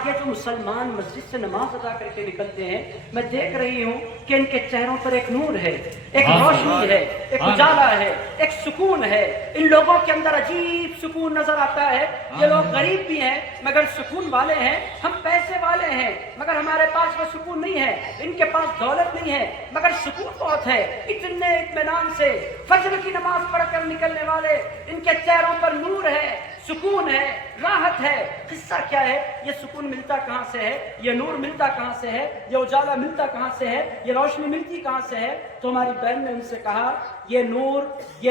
یہ جو مسلمان مسجد سے نماز ادا کر کے نکلتے ہیں، میں دیکھ رہی ہوں کہ ان کے چہروں پر ایک نور ہے، ایک روشنی ہے، ایک اجالا ہے، ایک سکون ہے، ان لوگوں کے اندر عجیب سکون نظر آتا ہے۔ یہ لوگ غریب بھی ہیں مگر سکون والے ہیں، ہم پیسے والے ہیں مگر ہمارے پاس وہ سکون نہیں ہے، ان کے پاس دولت نہیں ہے مگر سکون بہت ہے۔ اتنے اطمینان سے فجر کی نماز پڑھ کر نکلنے والے، ان کے چہروں پر نور ہے، سکون ہے، راحت ہے۔ قصہ کیا ہے؟ یہ سکون ملتا کہاں سے ہے؟ یہ نور ملتا کہاں سے ہے؟ یہ اجالا ملتا کہاں سے ہے؟ یہ روشنی ملتی کہاں سے ہے؟ تو ہماری بہن نے ان سے کہا، یہ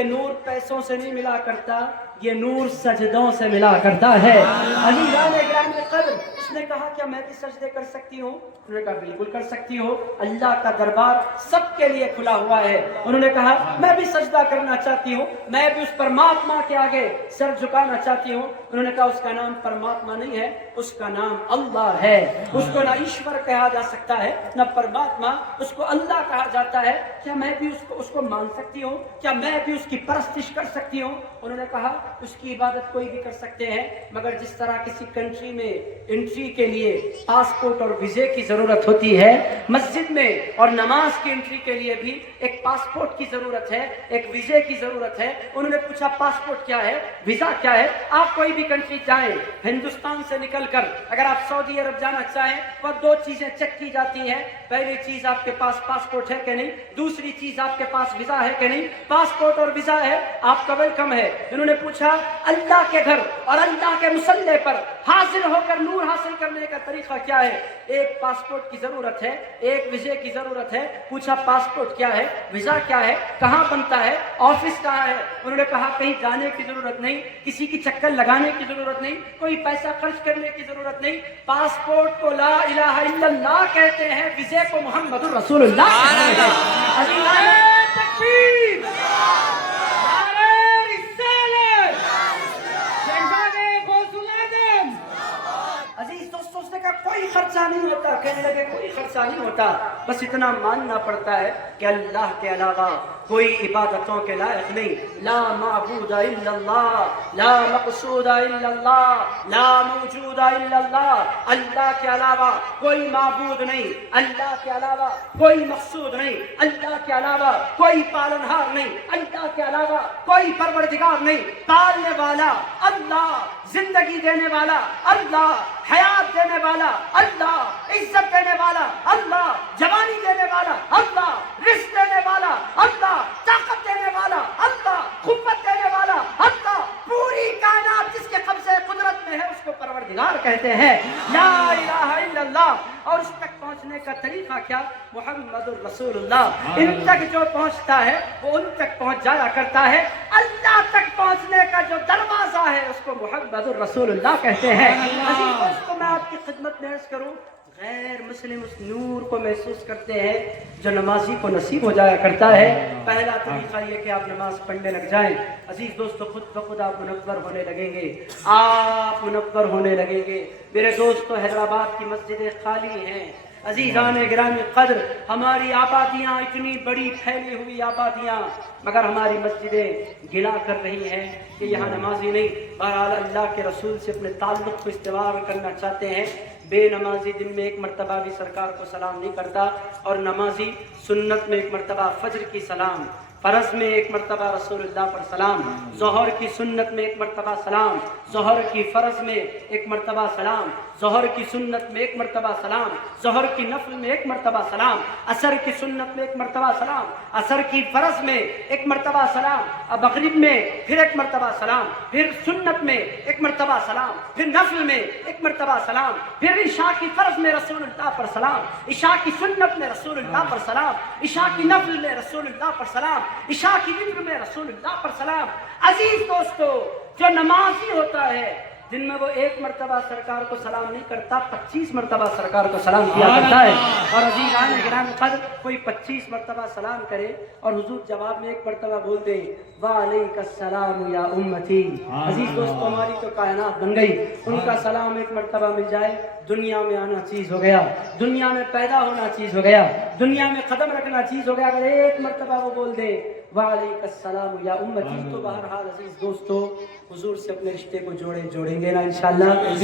نور پیسوں سے نہیں ملا کرتا، یہ نور سجدوں سے ملا کرتا ہے۔ عزیزان گرامی قدر، اس نے کہا، کیا میں بھی سجدے کر سکتی ہوں؟ انہوں نے کہا، بالکل کر سکتی ہو، اللہ کا دربار سب کے لیے کھلا ہوا ہے۔ انہوں نے کہا، میں بھی سجدہ کرنا چاہتی ہوں، میں بھی اس پرماتما کے آگے سر جھکانا چاہتی ہوں۔ انہوں نے کہا، اس کا نام پرماتما نہیں ہے، اس کا نام اللہ ہے۔ اس کو نہ ایشور کہا جا سکتا ہے نہ پرماتما، اس کو اللہ کہا جاتا ہے۔ کیا میں بھی اس کو مان سکتی ہوں؟ کیا میں بھی اس کی پرستش کر سکتی ہوں؟ انہوں نے کہا، اس کی عبادت کوئی بھی کر سکتے ہیں، مگر جس طرح کسی کنٹری میں انٹری انٹری کے لیے پاسپورٹ اور ویزے کی ضرورت ہوتی ہے، مسجد میں اور نماز کی انٹری کے لیے بھی ایک پاسپورٹ کی ضرورت ہے، ایک ویزے کی ضرورت ہے۔ انہوں نے پوچھا پاسپورٹ کیا ہے، ویزا کیا ہے؟ آپ کوئی بھی کنٹری جائیں ہندوستان سے نکل کر، اگر آپ سعودی عرب جانا چاہیں تو 2 چیزیں چیک کی جاتی ہیں۔ پہلی چیز آپ کے پاس پاسپورٹ ہے کہ نہیں، دوسری چیز آپ کے پاس ویزا ہے کہ نہیں۔ پاسپورٹ اور ویزا ہے، آپ کا ویلکم ہے۔ انہوں نے پوچھا اللہ کے گھر اور اللہ کے مصلی پر حاضر ہو کر نور حاصل کرنے کا طریقہ کیا ہے؟ ایک پاسپورٹ کی ضرورت ہے، ایک ویزے کی ضرورت ہے۔ پوچھا پاسپورٹ کیا ہے، ویزا کیا ہے، کہاں بنتا ہے، آفس کہاں ہے؟ انہوں نے کہا کہیں جانے کی ضرورت نہیں، کسی کی چکر لگانے کی ضرورت نہیں، کوئی پیسہ خرچ کرنے کی ضرورت نہیں۔ پاسپورٹ کو لا الہ الا اللہ کہتے ہیں، ویزے کو محمد الرسول اللہ کہتے ہیں۔ عزیزان تکبیر، نعرہ رسالت، شہزادے غوث العظم۔ عزیز دوستوں نے کہا کوئی خرچہ نہیں ہوتا، کہنے لگے کوئی خرچہ نہیں ہوتا، بس اتنا ماننا پڑتا ہے کہ اللہ کے علاوہ کوئی عبادتوں کے لائق نہیں، لا معبود الا اللہ، لا مقصود الا اللہ، لا موجود الا اللہ۔ اللہ کے علاوہ کوئی معبود نہیں، اللہ کے علاوہ کوئی مقصود نہیں، اللہ کے علاوہ کوئی پالنہار نہیں، اللہ کے علاوہ کوئی پروردگار نہیں۔ پالنے والا اللہ، زندگی دینے والا اللہ، حیات دینے والا اللہ، عزت دینے والا اللہ، جوانی دینے والا اللہ، رزق دینے والا اللہ، طاقت دینے والا اللہ، قوت دینے والا اللہ، پوری کائنات جس کے قبضے قدرت میں ہے اس کو پروردگار کہتے ہیں، لا الہ الا اللہ۔ اور اس تک پہنچنے کا طریقہ کیا؟ محمد الرسول اللہ۔ ان تک جو پہنچتا ہے وہ ان تک پہنچ جایا کرتا ہے، اللہ تک پہنچنے کا جو دروازہ ہے اس کو محمد الرسول اللہ کہتے ہیں۔ عزیز دوستو، میں آپ کی خدمت میں عرض کروں، غیر مسلم اس نور کو محسوس کرتے ہیں جو نمازی کو نصیب ہو جایا کرتا ہے۔ پہلا طریقہ یہ کہ آپ نماز پڑھنے لگ جائیں۔ عزیز دوستو، خود بخود آپ منور ہونے لگیں گے، آپ منور ہونے لگیں گے۔ میرے دوستو، حیدرآباد کی مسجدیں خالی ہیں۔ عزیزان گرامی قدر، ہماری آبادیاں اتنی بڑی پھیلی ہوئی آبادیاں، مگر ہماری مسجدیں گلا کر رہی ہیں کہ یہاں نمازی نہیں۔ بہرحال اللہ کے رسول سے اپنے تعلق کو استوار کرنا چاہتے ہیں۔ بے نمازی دن میں 1 مرتبہ بھی سرکار کو سلام نہیں کرتا، اور نمازی سنت میں 1 مرتبہ فجر کی سلام، فرض میں 1 مرتبہ رسول اللہ پر سلام، ظہر کی سنت میں 1 مرتبہ سلام، ظہر کی فرض میں 1 مرتبہ سلام، ظہر کی سنت میں 1 مرتبہ سلام، ظہر کی نفل میں 1 مرتبہ سلام، عصر کی سنت میں 1 مرتبہ سلام، عصر کی فرض میں 1 مرتبہ سلام، مغرب میں پھر 1 مرتبہ سلام، پھر سنت میں 1 مرتبہ سلام، پھر نفل میں 1 مرتبہ سلام، پھر عشاء کی فرض میں رسول اللہ پر سلام، عشاء کی سنت میں رسول اللہ پر سلام، عشاء کی نفل میں رسول اللہ پر سلام، عشاء کی وتر میں رسول اللہ پر سلام۔ عزیز دوستو، جو نمازی ہوتا ہے دن میں وہ 1 مرتبہ سرکار کو سلام نہیں کرتا، 25 مرتبہ سرکار کو سلام کیا کرتا ہے۔ اور عزیزان گرامی قدر، کوئی 25 مرتبہ سلام کرے اور حضور جواب میں 1 مرتبہ بول دیں وعلیک السلام یا امتی۔ عزیز دوستو، ہماری تو کائنات بن گئی، ان کا سلام 1 مرتبہ مل جائے، دنیا میں آنا چیز ہو گیا، دنیا میں پیدا ہونا چیز ہو گیا، دنیا میں قدم رکھنا چیز ہو گیا۔ اگر 1 مرتبہ وہ بول دے وعلیک السلام یا امتی، تو بہرحال عزیز دوستو حضور سے اپنے رشتے کو جوڑیں گے نا انشاءاللہ۔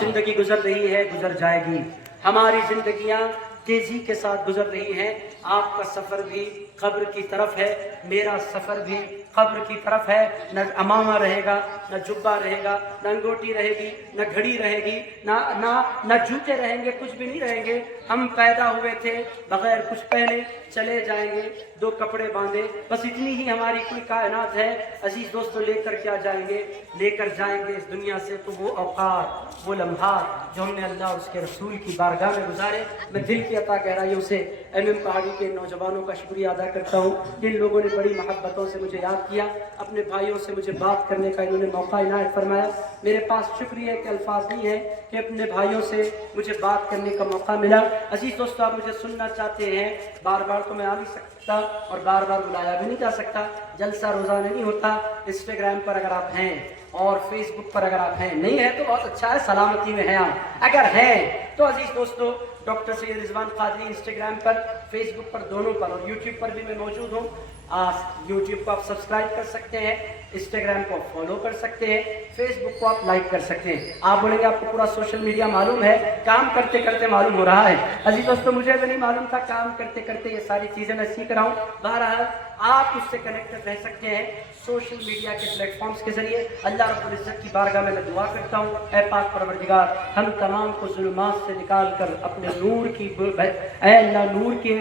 زندگی گزر رہی ہے، گزر جائے گی، ہماری زندگیاں تیزی کے ساتھ گزر رہی ہیں۔ آپ کا سفر بھی قبر کی طرف ہے، میرا سفر بھی قبر کی طرف ہے۔ نہ امامہ رہے گا، نہ جبہ رہے گا، نہ انگوٹی رہے گی، نہ گھڑی رہے گی، نہ جوتے رہیں گے، کچھ بھی نہیں رہیں گے۔ ہم پیدا ہوئے تھے بغیر کچھ پہنے، چلے جائیں گے 2 کپڑے باندھے، بس اتنی ہی ہماری کوئی کائنات ہے۔ عزیز دوستو، لے کر کیا جائیں گے؟ لے کر جائیں گے اس دنیا سے تو وہ اوقات، وہ لمحات جو ہم نے اللہ اور اس کے رسول کی بارگاہ میں گزارے۔ میں دل کی عطا گہرائیوں سے ایم پہاڑی کے نوجوانوں کا شکریہ ادا کرتا ہوں، جن لوگوں نے بڑی محبتوں سے مجھے یاد کیا، اپنے بھائیوں سے مجھے بات کرنے کا انہوں نے موقع عنایت فرمایا۔ میرے پاس شکریہ کے الفاظ نہیں ہیں کہ اپنے بھائیوں سے مجھے بات کرنے کا موقع ملا۔ عزیز دوستو، آپ مجھے سننا چاہتے ہیں، بار بار تو میں آ نہیں سکتا اور بار بار بلایا بھی نہیں جا سکتا، جلسہ روزانہ نہیں ہوتا۔ انسٹاگرام پر اگر آپ ہیں اور فیس بک پر اگر آپ ہیں، نہیں ہے تو بہت اچھا ہے، سلامتی میں ہیں آپ۔ اگر ہیں تو عزیز دوستو، ڈاکٹر سید رضوان قادری انسٹاگرام پر، فیس بک پر، دونوں پر، اور یوٹیوب پر بھی میں موجود ہوں۔ یوٹیوب کو آپ سبسکرائب کر سکتے ہیں، انسٹاگرام کو آپ فالو کر سکتے ہیں, فیس بک کو آپ لائک کر سکتے ہیں. آپ بولیں گے آپ کو پورا سوشل میڈیا معلوم ہے, کام کرتے کرتے معلوم ہو رہا ہے. عزیز دوستو مجھے بھی نہیں معلوم تھا, کام کرتے کرتے یہ ساری چیزیں میں سیکھ رہا ہوں. بہرحال آپ اس سے کنیکٹڈ رہ سکتے ہیں سوشل میڈیا کے پلیٹ فارمز کے ذریعے. اللہ رب العزت کی بارگاہ میں دعا کرتا ہوں, اے پاک پروردگار ہم تمام کو ظلمات سے نکال کر اپنے نور کی اے اللہ نور کے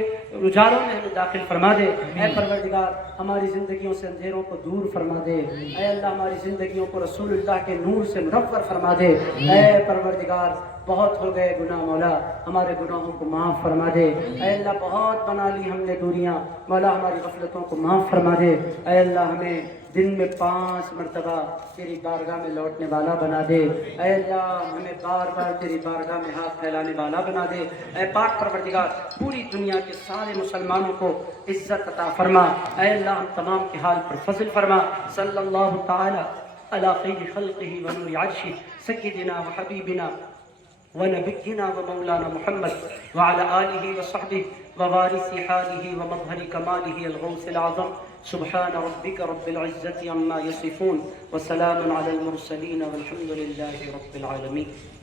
اجالوں میں ہمیں داخل فرما دے. اے پروردگار ہماری زندگیوں سے اندھیروں کو دور فرما دے. اے اللہ ہماری زندگیوں کو رسول اللہ کے نور سے منور فرما دے. اے پروردگار بہت ہو گئے گناہ مولا, ہمارے گناہوں کو معاف فرما دے. اے اللہ بہت بنا لی ہم نے دوریاں, مولا ہماری غفلتوں کو معاف فرما دے. اے اللہ ہمیں دن میں 5 مرتبہ تیری بارگاہ میں لوٹنے والا بنا دے. اے اللہ ہمیں بار بار تیری بارگاہ میں ہاتھ پھیلانے والا بنا دے. اے پاک پروردگار پوری دنیا کے سارے مسلمانوں کو عزت عطا فرما. اے اللہ ہم تمام کے حال پر فضل فرما. صلی اللہ تعالی علی خیر خلقہ و نور عرشہ سیدنا و حبیبنا ونبينا ومولانا محمد وعلى آله وصحبه ووارث حاله ومظهر كماله الغوث العظم. سبحان ربك رب العزة عما يصفون وسلام على المرسلين والحمد لله رب العالمين.